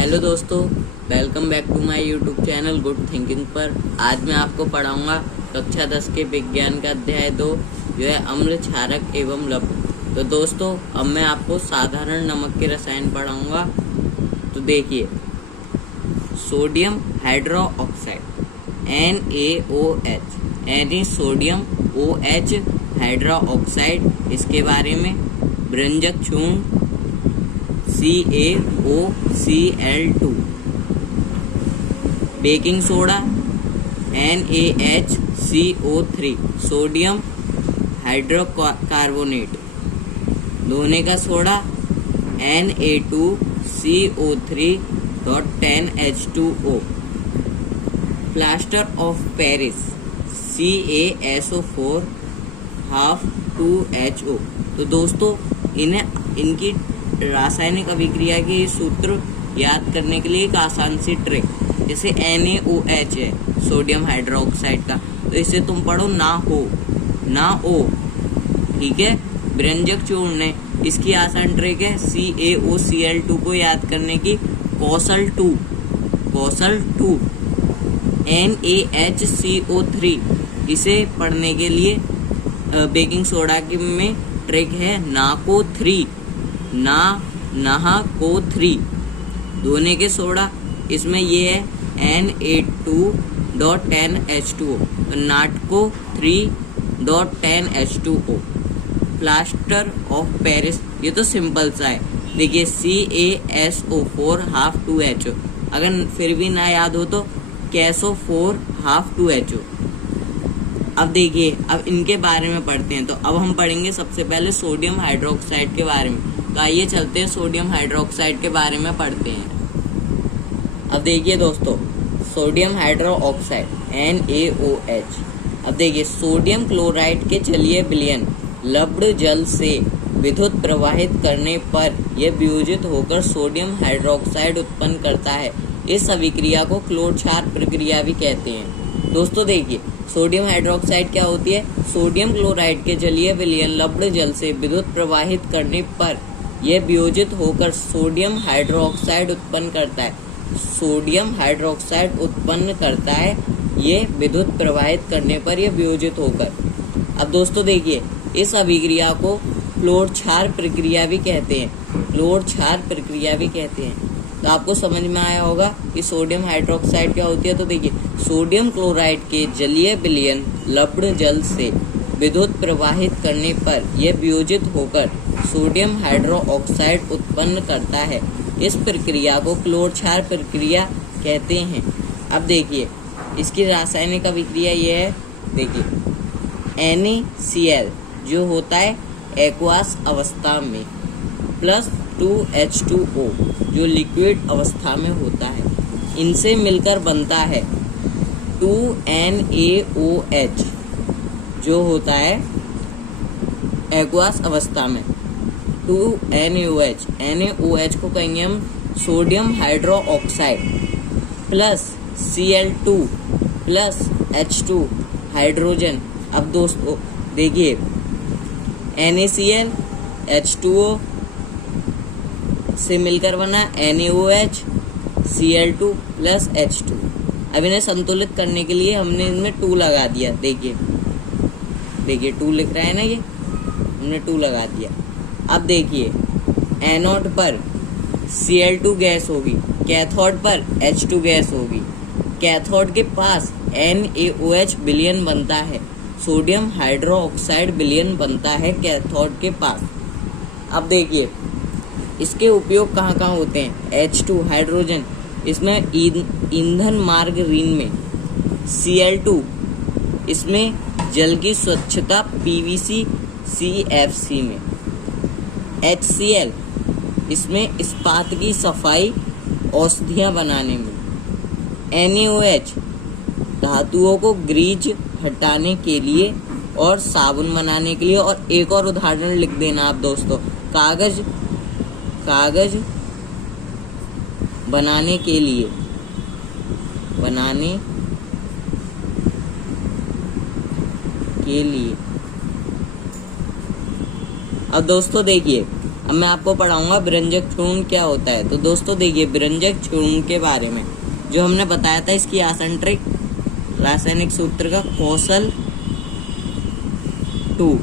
Hello दोस्तों, welcome back to my YouTube channel good thinking पर। आज मैं आपको पढ़ाऊंगा कक्षा 10 के विज्ञान का अध्याय 2 जो है अम्ल, क्षारक एवं लवण। तो दोस्तों अब मैं आपको साधारण नमक के रसायन पढ़ाऊंगा। तो देखिए, sodium hydro oxide NaOH, Na sodium, OH hydro oxide, इसके बारे में। व्यंजक चूर्ण CaOCl2, baking soda NaHCO3, sodium hydrocarbonate, धोने का soda Na2CO3.10H2O, plaster of Paris CaSO4 half 2HO। तो दोस्तों इनकी रासायनिक अभिक्रिया के सूत्र याद करने के लिए एक आसान सी ट्रिक, जैसे NaOH है सोडियम हाइड्रोक्साइड का, तो इसे तुम पढ़ो ना ओ, ठीक है। व्यंजक चूर्ण है, इसकी आसान ट्रिक है CaOCl2 को याद करने की, कौशल 2 NaHCO3, इसे पढ़ने के लिए बेकिंग सोडा की में ट्रिक है NaCO3, धोने के सोडा, इसमें ये है Na2.10H2O, NaCO3.10H2O, plaster of Paris, ये तो सिंपल सा है। देखिए CaSO4 हाफ 2HO, अगर फिर भी ना याद हो तो CaSO4 हाफ 2HO। अब देखिए, अब इनके बारे में पढ़ते हैं। तो अब हम पढ़ेंगे सबसे पहले सोडियम हाइड्रोक्साइड के बारे में। तो आइए चलते हैं सोडियम हाइड्रोक्साइड के बारे में पढ़ते हैं। अब देखिए दोस्तों, सोडियम हाइड्रोक्साइड NaOH। अब देखिए, सोडियम क्लोराइड के जलीय विलयन लवण जल से विद्युत प्रवाहित करने पर यह वियोजित होकर सोडियम हाइड्रोक्साइड उत्पन्न करता है। इस अभिक्रिया को क्लोर क्षार प्रक्रिया भी कहते हैं। दोस्तों देखिए, सोडियम हाइड्रोक्साइड क्या होती है? सोडियम क्लोराइड के जलीय विलयन लवण जल से विद्युत प्रवाहित करने पर यह वियोजित होकर सोडियम हाइड्रोक्साइड उत्पन्न करता है। सोडियम हाइड्रोक्साइड उत्पन्न करता है, ये विद्युत प्रवाहित करने पर यह वियोजित होकर। अब दोस्तों देखिए, इस अभिक्रिया को क्लोर क्षार प्रक्रिया भी कहते हैं, क्लोर क्षार प्रक्रिया भी कहते हैं। तो आपको समझ में आया होगा कि सोडियम हाइड्रोक्साइड क्या होती है। तो देखिए, सोडियम क्लोराइड के जलीय विलयन लवण जल से विद्युत प्रवाहित करने पर यह वियोजित होकर सोडियम हाइड्रोक्साइड उत्पन्न करता है। इस प्रक्रिया को क्लोर क्षार प्रक्रिया कहते हैं। अब देखिए, इसकी रासायनिक अभिक्रिया ये है। देखिए, NaCl जो होता है एक्वस अवस्था में प्लस 2H2O जो लिक्विड अवस्था में होता है, इनसे मिलकर बनता है 2NaOH जो होता है एक्वस अवस्था में 2NaOH। NaOH को कहेंगे हम sodium hydroxide plus Cl2 plus H2 hydrogen. अब दोस्तों देखिए, NaCl H2O से मिलकर बना NaOH Cl2 प्लस H2। अब इन्हें संतुलित करने के लिए हमने इनमें 2 लगा दिया। देखिए 2 लिख रहा है ना, ये हमने 2 लगा दिया। अब देखिए, एनोड पर Cl2 गैस होगी, कैथोड पर H2 गैस होगी। कैथोड के पास NaOH विलयन बनता है, सोडियम हाइड्रोक्साइड विलयन बनता है कैथोड के पास। अब देखिए, इसके उपयोग कहाँ कहाँ होते हैं? H2 हाइड्रोजन, इसमें ईंधन मार्ग रीन में। Cl2 इसमें जल की स्वच्छता PVC CFC में। HCl इसमें इस्पात की सफाई औषधियाँ बनाने में। NaOH धातुओं को ग्रीज हटाने के लिए और साबुन बनाने के लिए। और एक और उदाहरण लिख देना आप दोस्तों, कागज बनाने के लिए अब दोस्तों देखिए, अब मैं आपको पढ़ाऊंगा विरंजक चूर्ण क्या होता है। तो दोस्तों देखिए, विरंजक चूर्ण के बारे में जो हमने बताया था, इसकी आंतरिक रासायनिक सूत्र का कौशल 2।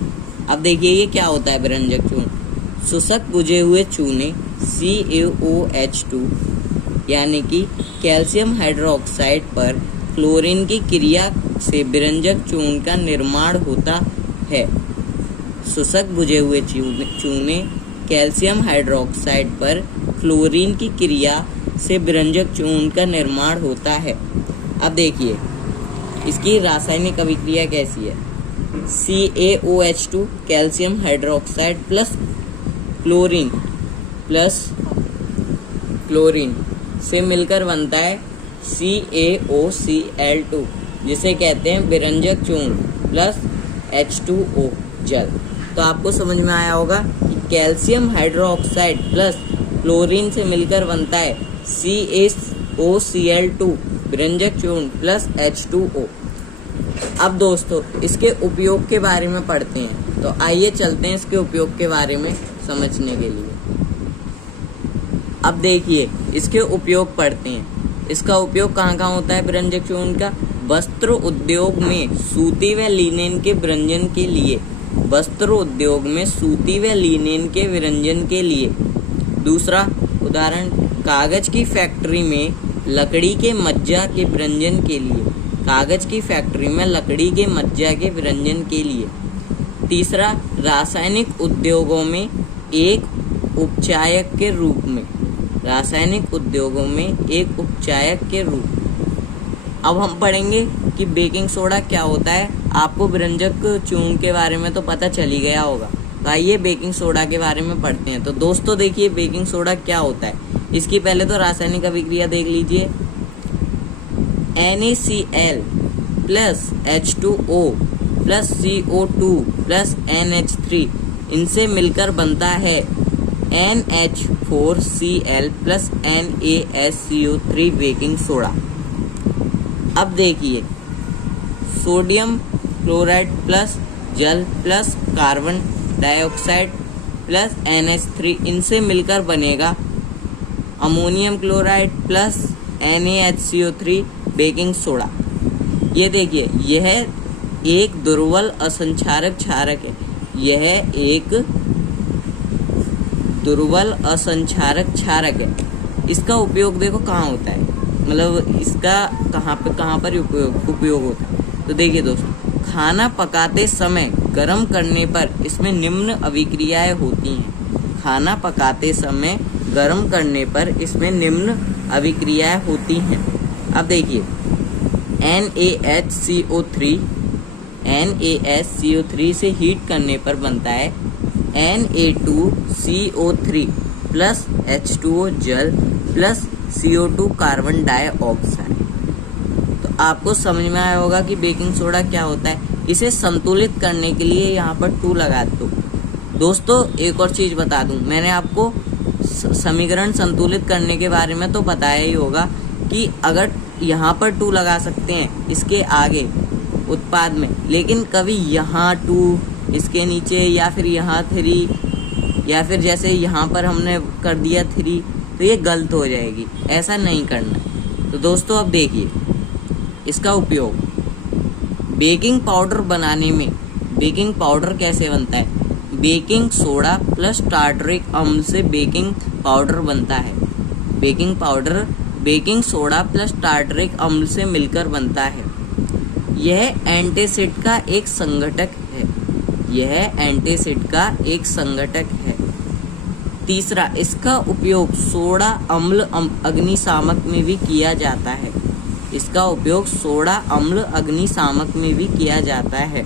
अब देखिए ये क्या होता है विरंजक चूर्ण। शुष्क बुझे हुए चूने CaOH2 यानी कि कैल्शियम हाइड्रोक्साइड पर क्लोरीन की क्रिया से विरंजक चूर्ण का निर्माण होता है। शुष्क बुझे हुए चूने कैल्शियम हाइड्रोक्साइड पर क्लोरीन की क्रिया से विरंजक चूर्ण का निर्माण होता है। अब देखिए इसकी रासायनिक अभिक्रिया कैसी है। CaOH2 calcium hydroxide plus chlorine से मिलकर बनता है CaOCl2, जिसे कहते हैं विरंजक चूर्ण प्लस H2O जल। तो आपको समझ में आया होगा कि कैल्शियम हाइड्रोक्साइड प्लस क्लोरीन से मिलकर बनता है CaOCl2 विरंजक चूर्ण प्लस H2O। अब दोस्तों इसके उपयोग के बारे में पढ़ते हैं। तो आइए चलते हैं इसके उपयोग के बारे में समझने के लिए। अब देखिए इसके उपयोग पढ़ते हैं। इसका उपयोग कहाँ कहाँ होता है विरंजक चूर्ण का। वस्त्र उद्योग में सूती व लिनेन के विरंजन के लिए, वस्त्र उद्योग में सूती व लिनेन के विरंजन के लिए। दूसरा उदाहरण, कागज की फैक्ट्री में लकड़ी के मज्जा के विरंजन के लिए, कागज की फैक्ट्री में लकड़ी के मज्जा के विरंजन के लिए। तीसरा, रासायनिक उद्योगों में एक उपचायक के रूप में, रासायनिक उद्योगों में एक उपचायक के रूप। अब हम पढ़ेंगे कि बेकिंग सोडा क्या होता है। आपको विरंजक चूर्ण के बारे में तो पता चल ही गया होगा। तो आइए बेकिंग सोडा के बारे में पढ़ते हैं। तो दोस्तों देखिए बेकिंग सोडा क्या होता है। इसकी पहले तो रासायनिक अभिक्रिया देख लीजिए। NaCl plus H2O plus CO2 plus NH3, इनसे मिलकर बनता है NH4Cl plus NaSCO3 baking soda. अब देखिए सोडियम क्लोराइड प्लस जल plus carbon dioxide plus NH3, इनसे मिलकर बनेगा ammonium chloride plus NaHCO3 baking soda. ये देखिए यह एक दुर्बल असंक्षारक क्षारक है। यह एक दुर्बल असंक्षारक क्षारक है। इसका उपयोग देखो कहाँ होता है, मतलब इसका कहाँ पर उपयोग होता है। तो देखिए दोस्तों, खाना पकाते समय गर्म करने पर इसमें निम्न अभिक्रियाएं होती हैं। खाना पकाते समय गर्म करने पर इसमें निम्न अभिक्रियाएं होती हैं। अब देखिए NaHCO3 से हीट करने पर बनता है Na2CO3 प्लस H2O जल प्लस CO2 कार्बन डाइऑक्साइड। तो आपको समझ में आया होगा कि बेकिंग सोडा क्या होता है। इसे संतुलित करने के लिए यहाँ पर 2 लगा दो। दोस्तों एक और चीज़ बता दूँ, मैंने आपको समीकरण संतुलित करने के बारे में तो बताया ही होगा कि अगर यहाँ पर 2 लगा सकते हैं इसके आगे उत्पाद में, लेकिन कभी यहाँ 2 इसके नीचे या फिर यहाँ 3 या फिर जैसे यहाँ पर हमने कर दिया 3, तो ये गलत हो जाएगी। ऐसा नहीं करना। तो दोस्तों अब देखिए इसका उपयोग बेकिंग पाउडर बनाने में। बेकिंग पाउडर कैसे बनता है। बेकिंग सोडा प्लस टार्टरिक अम्ल से बेकिंग पाउडर बनता है। Baking powder baking soda plus tartaric अम्ल से मिलकर बनता है। यह एंटासिड का एक संघटक है। यह एंटासिड का एक संघटक है। तीसरा, इसका उपयोग सोडा अम्ल अग्निशामक में भी किया जाता है। इसका उपयोग सोडा अम्ल अग्निशामक में भी किया जाता है।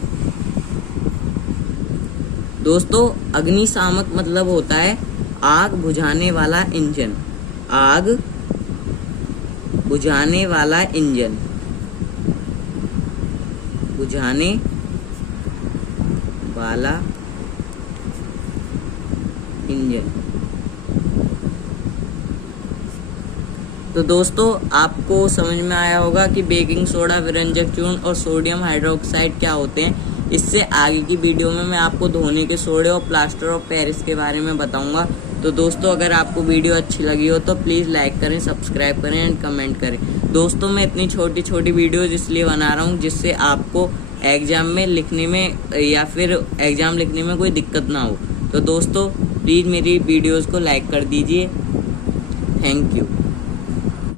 दोस्तों अग्निशामक मतलब होता है आग बुझाने वाला इंजन। आग बुझाने वाला इंजन, बुझाने वाला इंजन। तो दोस्तों आपको समझ में आया होगा कि बेकिंग सोडा, विरंजक चूर्ण और सोडियम हाइड्रोक्साइड क्या होते हैं। इससे आगे की वीडियो में मैं आपको धोने के सोडे और प्लास्टर ऑफ पेरिस के बारे में बताऊंगा। तो दोस्तों अगर आपको वीडियो अच्छी लगी हो तो प्लीज़ लाइक करें, सब्सक्राइब करें एंड कमेंट करें। दोस्तों मैं इतनी छोटी छोटी वीडियोज़ इसलिए बना रहा हूँ जिससे आपको एग्ज़ाम में लिखने में या फिर एग्ज़ाम लिखने में कोई दिक्कत ना हो। तो दोस्तों प्लीज़ मेरी वीडियोज़ को लाइक कर दीजिए। Thank you.